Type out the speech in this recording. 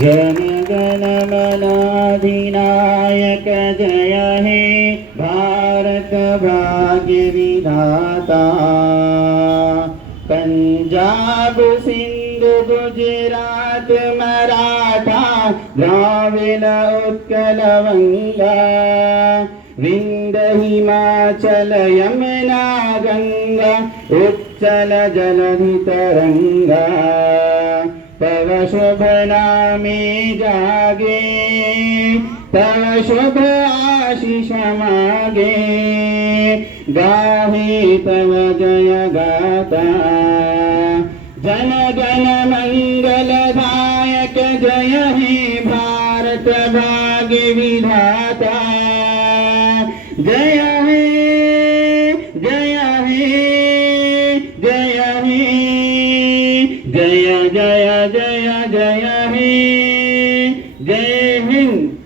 जन गण मन अधिनायक जय हे भारत भाग्य विधाता। पंजाब सिंध गुजरात मराठा द्राविड़ उत्कल वंगा। विंध्य हिमाचल यमुना गंगा उच्चल जलधि तरंगा। तव शुभ नामे जागे तव शुभ आशीष मागे। गाहे तव जय गाता जन गण मंगलदायक जय हे भारत भाग्य विधाता। जय हे जय हे जय हे जय जय जय जय हे। जय हिंद।